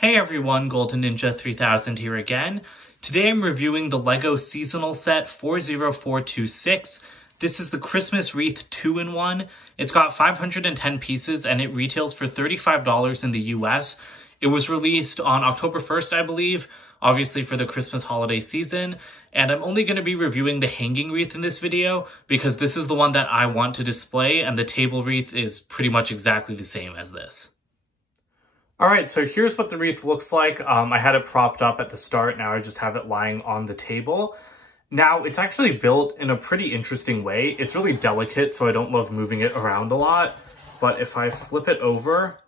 Hey everyone, Golden Ninja 3000 here again. Today I'm reviewing the LEGO Seasonal Set 40426. This is the Christmas Wreath 2-in-1. It's got 510 pieces and it retails for $35 in the US. It was released on October 1st, I believe, obviously for the Christmas holiday season. And I'm only going to be reviewing the hanging wreath in this video because this is the one that I want to display and the table wreath is pretty much exactly the same as this. Alright, so here's what the wreath looks like. I had it propped up at the start, now I just have it lying on the table. Now, it's actually built in a pretty interesting way. It's really delicate, so I don't love moving it around a lot. But if I flip it over,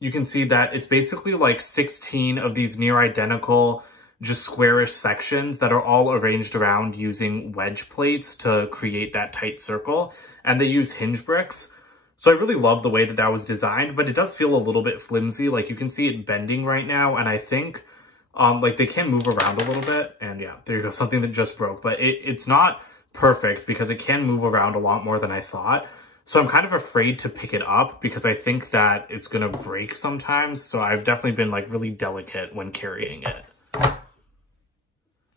you can see that it's basically like 16 of these near identical, just squarish sections that are all arranged around using wedge plates to create that tight circle. And they use hinge bricks. So I really love the way that that was designed, but it does feel a little bit flimsy. Like you can see it bending right now. And I think like they can move around a little bit. And yeah, there you go. Something that just broke, but it's not perfect because it can move around a lot more than I thought. So I'm kind of afraid to pick it up because I think that it's going to break sometimes. So I've definitely been like really delicate when carrying it.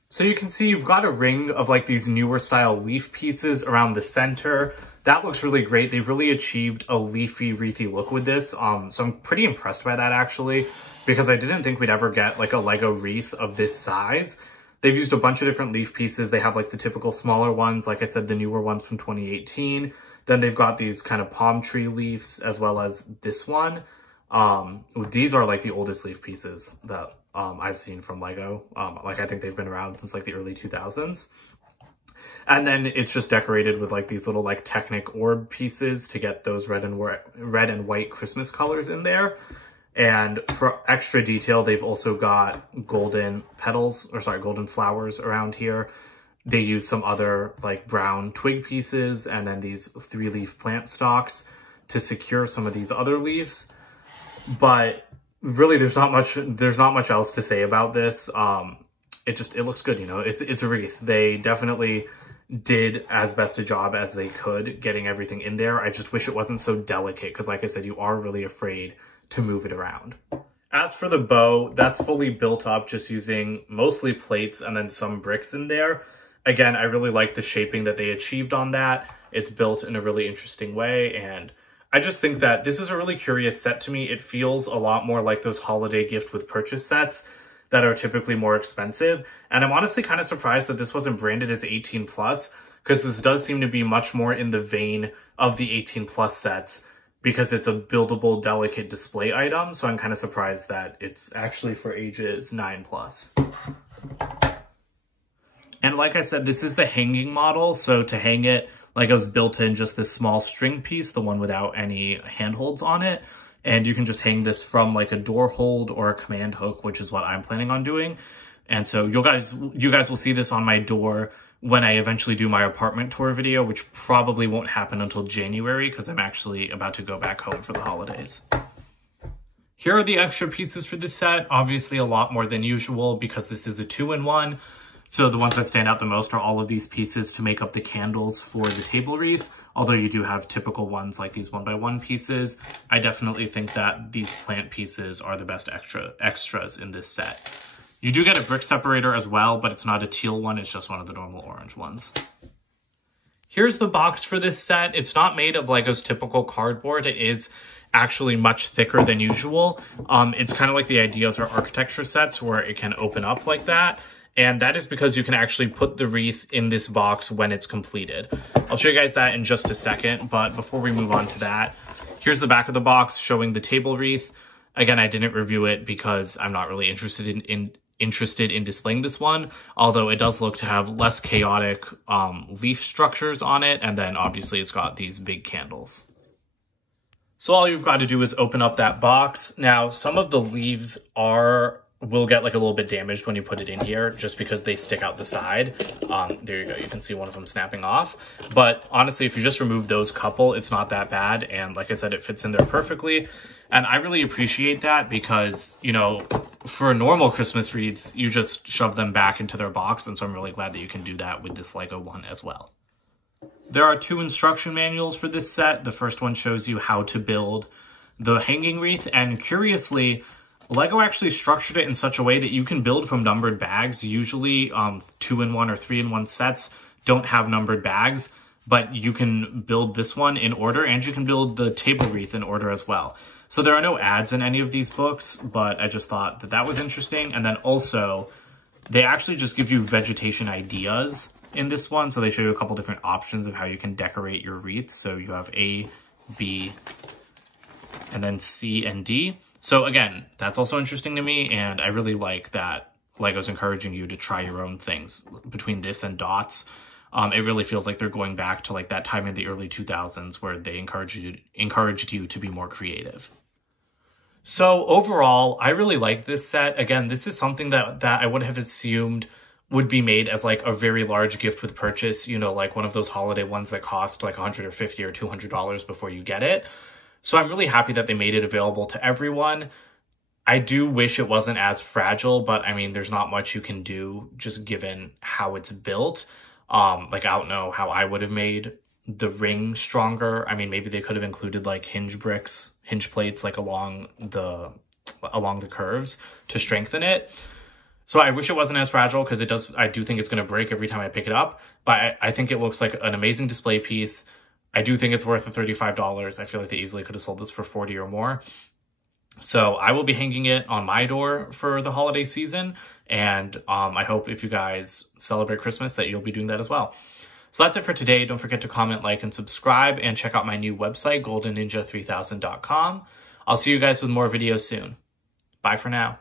So you can see you've got a ring of like these newer style leaf pieces around the center. That looks really great. They've really achieved a leafy, wreathy look with this. So I'm pretty impressed by that actually, because I didn't think we'd ever get like a LEGO wreath of this size. They've used a bunch of different leaf pieces. They have like the typical smaller ones, like I said, the newer ones from 2018. Then they've got these kind of palm tree leaves as well as this one. These are like the oldest leaf pieces that I've seen from LEGO. Like I think they've been around since like the early 2000s. And then it's just decorated with like these little like Technic orb pieces to get those red and white Christmas colors in there. And for extra detail, they've also got golden petals, or sorry, golden flowers around here. They use some other like brown twig pieces and then these 3-leaf plant stalks to secure some of these other leaves. But really there's not much else to say about this. It looks good, you know, it's a wreath. They definitely did as best a job as they could getting everything in there. I just wish it wasn't so delicate because like I said, you are really afraid to move it around. As for the bow, that's fully built up just using mostly plates and then some bricks in there. Again, I really like the shaping that they achieved on that. It's built in a really interesting way, and I just think that this is a really curious set to me. It feels a lot more like those holiday gift with purchase sets that are typically more expensive. And I'm honestly kind of surprised that this wasn't branded as 18 plus, because this does seem to be much more in the vein of the 18 plus sets because it's a buildable, delicate display item. So I'm kind of surprised that it's actually for ages 9 plus. And like I said, this is the hanging model. So to hang it, LEGO's built in just this small string piece, the one without any handholds on it. And you can just hang this from like a door hold or a command hook, which is what I'm planning on doing. And so you guys will see this on my door when I eventually do my apartment tour video, which probably won't happen until January because I'm actually about to go back home for the holidays. Here are the extra pieces for this set. Obviously a lot more than usual because this is a 2-in-1. So the ones that stand out the most are all of these pieces to make up the candles for the table wreath. Although you do have typical ones like these 1x1 pieces, I definitely think that these plant pieces are the best extras in this set. You do get a brick separator as well, but it's not a teal one, it's just one of the normal orange ones. Here's the box for this set. It's not made of LEGO's typical cardboard. It is actually much thicker than usual. It's kind of like the Ideas or architecture sets where it can open up like that. And that is because you can actually put the wreath in this box when it's completed. I'll show you guys that in just a second, but before we move on to that, here's the back of the box showing the table wreath. Again, I didn't review it because I'm not really interested in displaying this one, although it does look to have less chaotic leaf structures on it, and then obviously it's got these big candles. So all you've got to do is open up that box. Now, some of the leaves will get like a little bit damaged when you put it in here just because they stick out the side. There you go. You can see one of them snapping off. But honestly, if you just remove those couple, it's not that bad. And like I said, it fits in there perfectly. And I really appreciate that because, you know, for normal Christmas wreaths, you just shove them back into their box. And so I'm really glad that you can do that with this LEGO one as well. There are 2 instruction manuals for this set. The first one shows you how to build the hanging wreath. And curiously, Lego actually structured it in such a way that you can build from numbered bags. Usually 2-in-1 or 3-in-1 sets don't have numbered bags, but you can build this one in order, and you can build the table wreath in order as well. So there are no ads in any of these books, but I just thought that that was interesting. And then also, they actually just give you vegetation ideas in this one. So they show you a couple different options of how you can decorate your wreath. So you have A, B, and then C and D. So again, that's also interesting to me, and I really like that Lego's encouraging you to try your own things. Between this and dots, it really feels like they're going back to like that time in the early 2000s where they encouraged you to be more creative. So overall, I really like this set. Again, this is something that I would have assumed would be made as like a very large gift with purchase, you know, like one of those holiday ones that cost like $150 or $200 before you get it. So I'm really happy that they made it available to everyone. I do wish it wasn't as fragile, but I mean, there's not much you can do just given how it's built. Like, I don't know how I would have made the ring stronger. I mean, maybe they could have included like hinge plates, like along the curves to strengthen it. So I wish it wasn't as fragile, because I do think it's going to break every time I pick it up, but I think it looks like an amazing display piece. I do think it's worth the $35. I feel like they easily could have sold this for $40 or more. So I will be hanging it on my door for the holiday season. And I hope if you guys celebrate Christmas that you'll be doing that as well. So that's it for today. Don't forget to comment, like, and subscribe, and check out my new website, goldenninja3000.com. I'll see you guys with more videos soon. Bye for now.